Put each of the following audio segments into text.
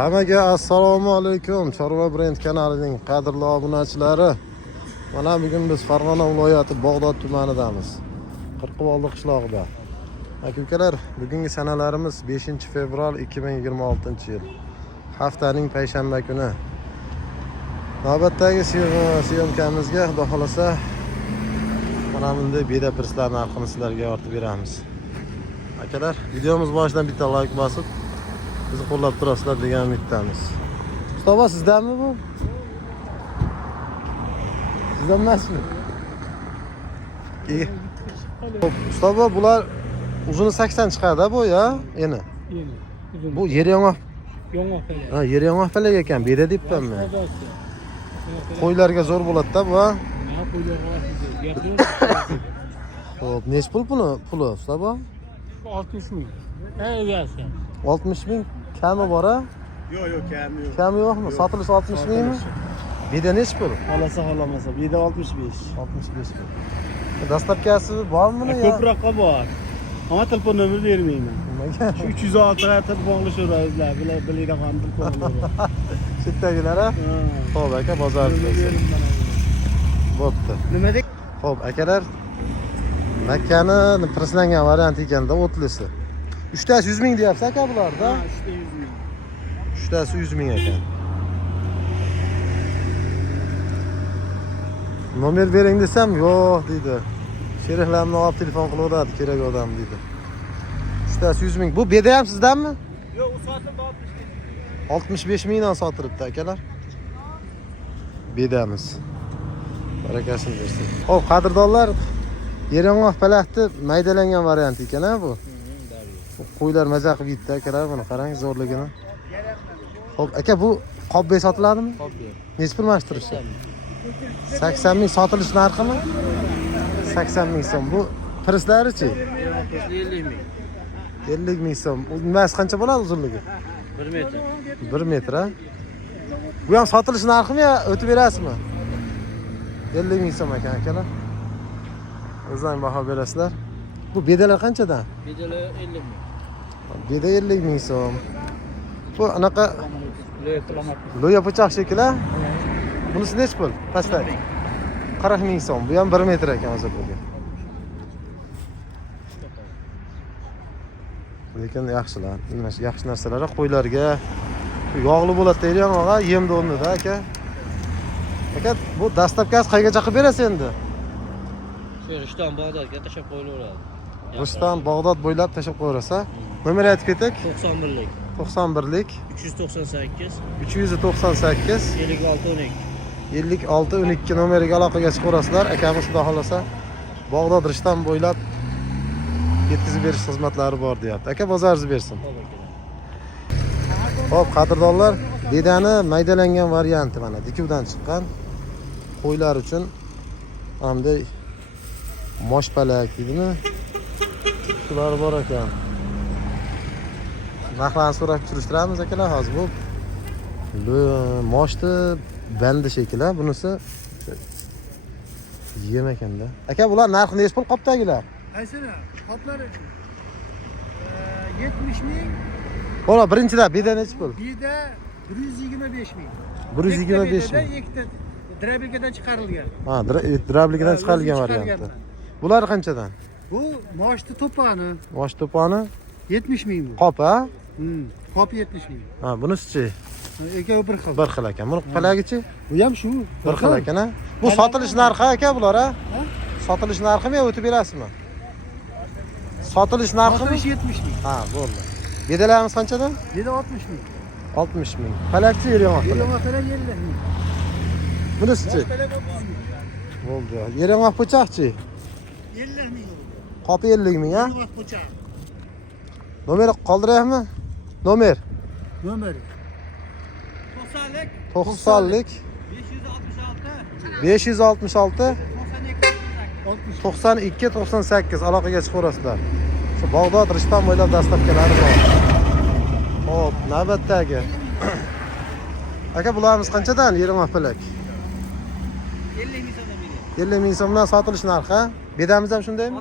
Hammaga assalomu alaykum. Chorva Brend kanalining qadrli obunachilari. Mana bugun biz Farg'ona viloyati Bog'dod tumanidamiz. Qirqiboldi qishlog'ida. Aka-ukalar, bugungi sanalarimiz 5-fevral 2026-yil. Haftaning payshanba kuni. Navbatdagi syomkamizga xudo xolasa mana bunday beda pirslar narxini sizlarga yoritib beramiz. Akalar, videomiz boshidan bitta like bosib bizni qo'llab turasizlar degan umiddamiz. Mustafa, sizdanmi bu? Sizdan emasmi? Mustafa, bular uzuni 80 chiqadi bu ya, endi. Bu yer yong'oq. Ha, yer yong'oq palak ekan, beda debmanmi? Qo'ylarga zo'r bo'ladi-da bu, ha? Xo'p, nech pul puli, Mustafa? 60 ming. Egasi. 60 ming kami bor, ha? Yo'q, kami yo'q. Kami yo'qmi? Sotilishi 60 mingmi? Beda nech pul? Xolasa xolamasa, beda 65. 65 pul. Dastlabkasi bormi buni ya? Ko'proqqa bor. Ammo telefon nomer bermayman. Nimaga? Shu 306 ga tilib bog'lashaverasizlar, biladigan telefonlar. Chetdagilar, ha? Xo'p, aka, bozoringiz. Bo'pti. Nima dek? Xo'p, akalar, Makkani prislangan variant ekanda o'tlisi. 3tasi 100 ming deyapsiz aka bularda? Ha, 100 ming. 3tasi 100 ming ekan. Nomer bering desam, yo'q deydi. Sheriklarni olib telefon qilaveradi, kerak odam deydi. 3tasi 100 ming. Bu beda ham sizdanmi? Yo'q, u sotildi 60 ming. 65 mingdan sotilibdi akalar. Bedamiz. Barakasini bersin. Xo'p, qadrdonlar, yer yong'oq palakni maydalangan variant ekan bu. Qo'ylar maza qilib yeydi akalar, buni qarang zo'rligini. Xo'p, aka, bu qopbey sotiladimi? Qopbey. Nech pul mashtirishi? 80 ming sotilish narximi? 80 ming so'm. Bu prislari-chi? 50 ming. 50 ming so'm. Nimasi qancha bo'ladi uzunligi? 1 metr. 1 metr, ha? Bu ham sotilish narximi yo o'tib berasizmi? 50 ming so'm ekan akalar. O'zing baho berasizlar. Bu bedalar qanchadan? Bedalar 50 ming. Beda 50 ming so'm. Bu anaqa lo'ya pichoq shekilli. Bunisi nech pul? Pastda. 40 ming so'm. Bu ham 1 metr ekan hozirgi. Lekin yaxshilar. Yaxshi narsalar qo'ylarga yog'li bo'ladi deydi hamma, yemda o'rnida aka. Aka, bu dastlabkasi qayergacha qilib berasiz endi? Rishton Bog'dodga tashlab qo'yilaveradi. Rishton Bog'dod bo'ylab tashlab qo'yarsa, nomer aytib ketak. 91lik. 91lik 398 398 56 56 12 nomeriga aloqaga chiqaverasizlar. Akamiz xudo xolasa Bog'dod Rishton bo'ylab yetkazib berish xizmatlari bor deyapti. Aka, bozoringiz bersin. Xo'p, qadrdonlar, bedani maydalangan varianti mana dikuvdan chiqqan qo'ylar uchun hamday mosh palak deydimi? Shular bor ekan. Narxlarni so'rab surishtiramiz akalar hozir. Bu moshni bandi shekilli, bunisi yem ekanda. Aka, bular narxi nech pul qopdagilar? Qaysini? Qoplari 70 ming. Bo'la, birinchida beda nech pul? Beda 125 ming. 125 ming. Ikkita drabilkadan chiqarilgan. Ha, drabilkadan chiqarilgan variantda. Bular qanchadan? Bu moshni to'poni. Mosh to'poni 70 ming bu. qop, ha? Qop 70 ming. Ha, bunisi-chi? Ikkovi bir xil. Bir xil ekan. Buni palagichi? Bu ham shu. Bir xil ekan, ha? Bu sotilish narxi aka bular, ha? Sotilish narximi yo o'tib berasizmi? Sotilish narximi? Sotilish 70 ming. Ha, bo'ldi. Bedalarimiz qanchadan? Beda 60 ming. 60 ming. Palakchi yer yong'oq. Yer yong'oqlar 50 ming. Bunisi-chi? Bo'ldi. Yer yong'oq po'choqchi? 50 ming. Qopi 50 ming, ha? Yong'oq po'choq. Nomer qoldirayapmi? Nomer Nomeri 90lik 566 92 98 aloqaga chiqaverasizlar. Shu Bog'dod Rishton bo'ylab dastlabkilari bor. Xo'p, navbatdagi. Aka, bularimiz qanchadan yer yong'oq palak? 50 ming so'mdan beradi. 50 ming so'mdan sotilish narxi, ha? Bedamiz ham shundaymi?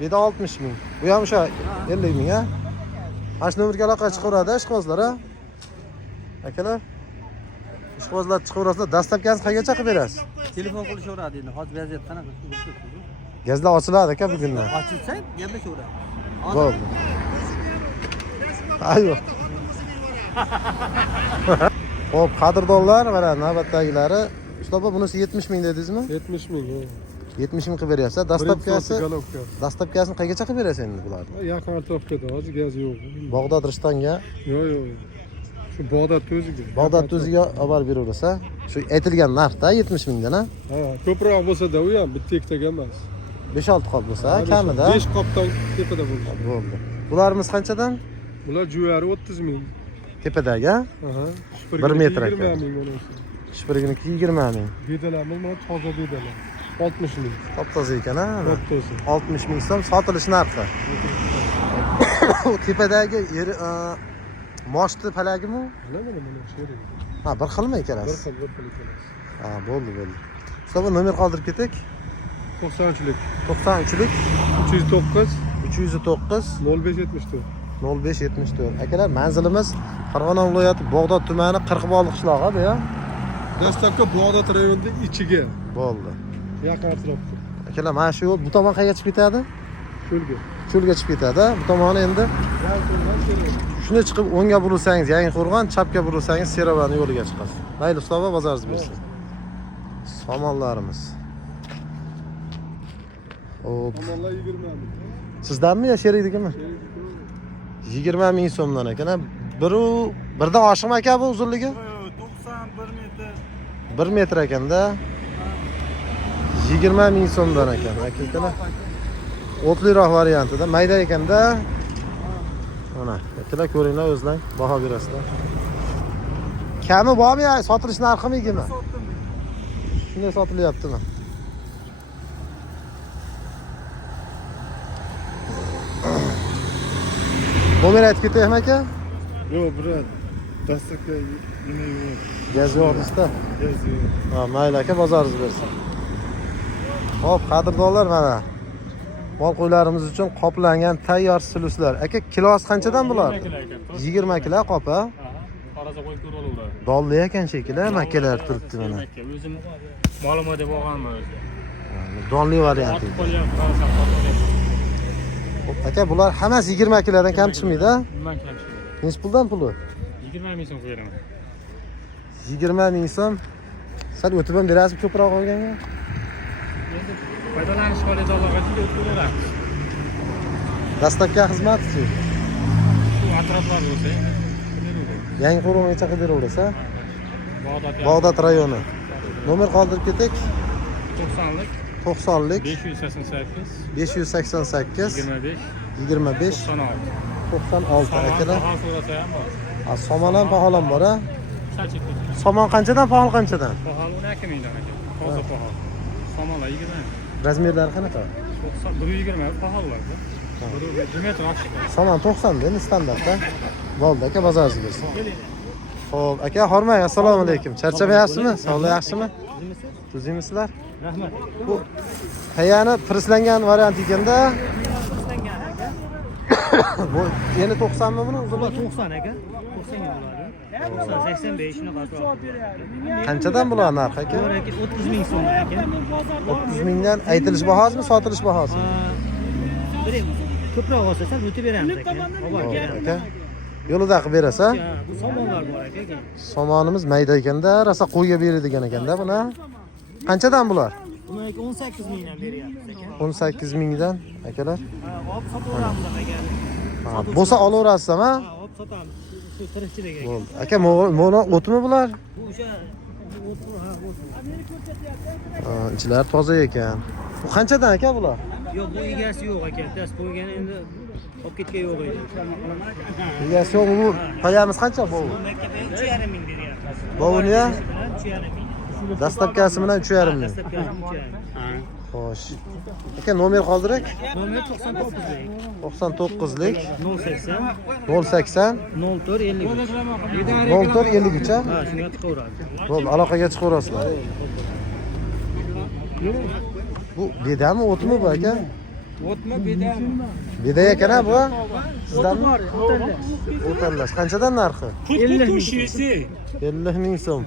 Beda 60 ming. Bu ham o'sha 50 ming, ha? Mana shu nomerga aloqa chiqaveradi ishqibozlar, ha? Akalar, ishqibozlar chiqaverasizlar. Dastlabkasini qayergacha qilib berasiz? Telefon qilishaveradi endi. Hozir vaziyat qanaqa? Gazlar ochiladi aka bugundan. Ochilsa, gaplashaveradi. Bo'ldi. Ayyo. Xo'p, qadrdonlar, mana navbatdagilari. Ustoba bunisi 70 ming dedingizmi? 70 ming. 70 ming qilib beryapsiz. Dastlabkasini qayergacha qilib berasiz endi bularni? Yaqin atrofda hozir gaz yo'q. Bag'dod Rishtonga, Yo'q. Shu Bag'dod o'ziga. Bag'dod o'ziga olib beraversa, shu aytilgan narxda 70 mingdan, ha? Ha, ko'proq bo'lsa-da u ham bitta ikkitaga emas. 5-6 qop bo'lsa, kamida. 5 qopdan tepada bo'lishi. Bo'ldi. Bularimiz qanchadan? Bular juyari 30 ming. Tepadagi, ha? Aha. 1 metr ekan. 20 ming bo'lsa. Shpirginiki 20 ming. Bedalarimiz mana toza bedalar. 60 ming. Top-toza ekan, ha? To'rttasi. 60 ming so'm sotilish narxi. U tepadagi moshti palagimi? Mana sherik. Ha, bir xilmi Bir ikkalasi? xil ikkalasi. Ha, bo'ldi. Ustoba nomer qoldirib ketak. 90'lik. 93lik 309 309 0574. 0574. Akalar, manzilimiz Farg'ona viloyati Bag'dod tumani Qirqiboliq qishlog'i bu ya. Dastlabki Bag'dod rayonida ichiga. Bo'ldi. Yaqin atrofda. Akalar, mana shu yo'l bu tomon qayerga chiqib ketadi? Cho'lga. Cho'lga chiqib ketadi. Bu tomoni endi shuni chiqib o'ngga burilsangiz Yangiqo'rg'on, chapga burilsangiz Serovani yo'liga chiqasiz. Mayli, ustoba, bozoringiz bersin. Somonlarimiz. Hop. Tomonlar 20 ming. Sizdanmi yo sherikdigimi? 20 ming so'mdan ekan. Birdan oshiqmi aka bu uzunligi? 91 metr. 1 metr ekanda. 20 ming so'mdan ekan. Akalar. O'tliroq variantida, mayda ekanda. Mana, akalar ko'ringlar, o'zlang baho berasizlar. Kami bormi yo sotilish narximigimi? Shunday sotilyaptimi? Nomer aytib ketaymi aka? Yo'q, brat. Dastlabki nima yo'q. Gaz yo'q sizda. Gaz yo'q. Ha, mayli aka, bozoringiz bersin. Hop, qadrdonlar, mana mol qo'ylarimiz uchun qoplangan tayyor siluslar. Aka, kilosi qanchadan bular? 20 kilo qop, ha? Qaraza qo'yib ko'raveradi. Dolli ekan shekilli, makalar turibdi mana. O'zim molima deb olganman o'zi. Donli varianti. Otib qolyapti, qarasam qolyapti. Hop, aka, bular hammasi 20 kilodan kam chiqmaydi, ha? Bundan kam chiqadi. Necha puldan puli? 20 ming so'm qo'yaman. 20 ming so'm. Sal o'tib ham berasiz ko'proq olganga? Endi foydalanish holida Allohga juda o'tiraveramiz. Dastlabki xizmat-chi. Shu atroflar bo'lsa, Yangiqo'rg'ongacha qilib beraverasiz, ha? Bag'dod Bag'dod rayoni. Nomer qoldirib ketak. 90lik 90lik 588 588 25 25 96. 96 akalar. Bahol so'rasa ham bor. Ha, somon ham paholan bor, ha? Sachit. Somon qanchadan, pahol qanchadan? Bahol 12 mingdan aka. Toza bahol. Somonlar 20. Razmerlari qanaqa? 90 120 bahollarda. 1 metr ochiq. Somon 90 endi standartda. Bo'ldi aka, bozoringiz bersin. Xo'p, aka, hormang, assalomu alaykum. Charchamayapsizmi? Sog'lik yaxshimi? Tuzimisizlar? Rahmat. Bu hayani prislangan variant ekanda. Bu yeni 90 mi buni? Bular 90 aka. 90 ga bo'ladi. 85 shuni qarab. Qanchadan bular narxi aka? 30 ming so'm aka. 30 mingdan aytilish bahosimi, sotilish bahosimi? Ko'proq olsa sal o'tib beramiz aka. Xo'p, aka. Yo'lida qilib berasiz, ha? Bu somonlar bor aka. Somonimiz mayda ekanda, rosa qo'yga beradigan ekanda buni. Qanchadan bular? Buni aka 18 mingdan beryapmiz aka. 18 mingdan akalar. Olib sotaveramiz aka. Ha, bo'lsa olaverasiz, ha? Olib sotamiz. Shu tirikchilik aka. Bo'ldi. Aka, mo'no o'tmi bular? Bu o'sha o't ha o't. Ha, ichlari toza ekan. Bu qanchadan aka bular? Yo'q, bu egasi yo'q aka. Dast qo'ygan endi olib ketgan yo'q edi. Egasi yo'q, bu payamiz qancha bu? Maktabga 3,5 ming beryapmiz. Bovuni ya? 3,5 ming. Dastlabkasi bilan 3,5 ming. Dastlabki 3,5 ming. Xo'sh. Aka, nomer qoldirak? Nomer 99lik. 99lik 080 080 04 53. 04 53, ha? Ha, shunga tiqaveradi. Bo'ldi, aloqaga chiqaverasizlar. Bu bedami, o'tmi bu aka? O'tmi bedami? Beda ekan ha bu? Sizdanmi? bor, o'tanlar. O'tanlash. Qanchadan narxi? 50 ming. 50 ming so'm.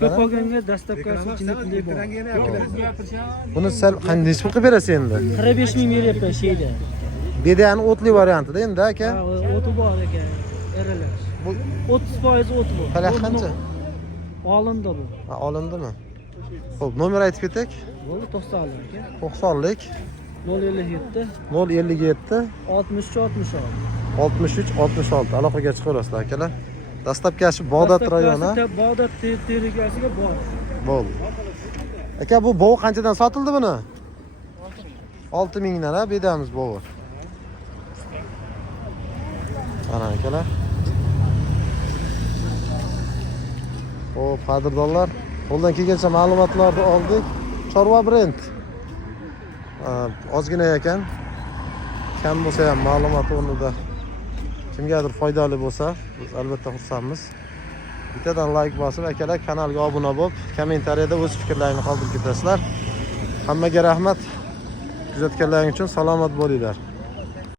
Ko'p olganga dastavkasi ichida bor. Buni sal qanday qilib berasiz endi? 45 ming beryapman sheyda. Bedani o'tli variantida endi aka. Ha, o'ti bor ekan. Eralash. Bu 30% o'ti bor. palax qancha? Olindi bu. Ha, olindimi? Xo'p, nomer aytib ketak. Bo'ldi 90 aka. 90lik 057 057 63 66. 63 66 aloqaga chiqaverasizlar akalar. Dastlabki Bag'dod rayoni. Bag'dod terigasiga bor. Bo'ldi. Aka bu bov qanchadan sotildi buni? 6 mingdan ha, bedamiz bovi. Ana akalar. Xo'p, qadrdonlar, qo'ldan kelgancha ma'lumotlarni oldik. Chorva brend. Ozgina ekan. Kam bo'lsa ham ma'lumot o'rnida kimgadir foydali bo'lsa, biz albatta xursandmiz. Bittadan like bosib, akalar kanalga obuna bo'lib, kommentariyada o'z fikrlaringizni qoldirib ketasizlar. Hammaga rahmat. Kuzatganlaringiz uchun salomat bo'linglar.